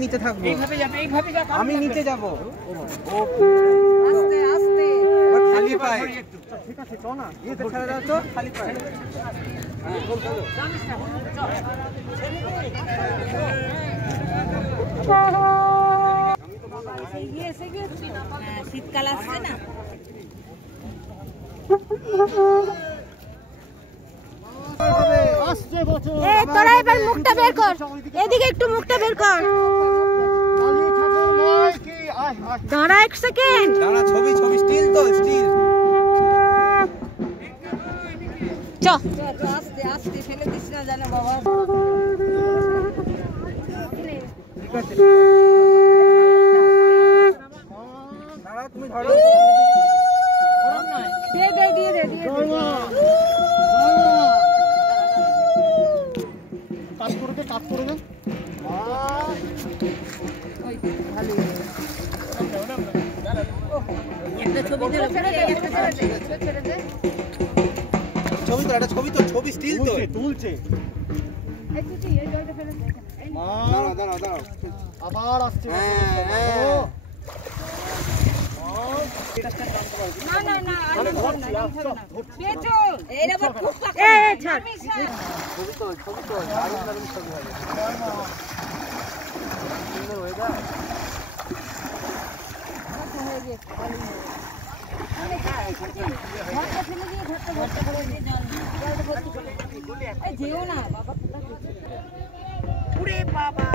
নিচে থাকবো, এইভাবে যাবে, এইভাবে যাবে, আমি নিচে যাব। আস্তে আস্তে খালি পায়ে। ঠিক আছে, চল না, ইয়েতে ছেড়ে দাও তো, খালি পায়ে। শীতকাল আসছে না, তোরা এবার মুখটা বের কর, এদিকে একটু মুখটা বের কর। দাঁড়া এক সেকেন্ড, দাঁড়া, ছবি স্টিল তো, স্টিল। চ আস্তে আস্তে ফেলে দিস না জানো বাবা। ঠিক আছে, দাঁড়া, তুমি ধরো। দিয়ে দে দিয়ে দে দিয়ে দে। কাজ করে দে। একটা ছবি ছেড়ে দে, একটা ছেড়ে দে। ছবি স্টিল তো। তুলছে। দাঁড়াও। আবার আসছে। না না না, আমি ধরবো না, পেছো এর আবার খুব পাকা। ছাড়। ছবি তো, দারুণ ছবি হবে। সুন্দর হয়ে যায়। যেও না বাবা, ওরে বাবা।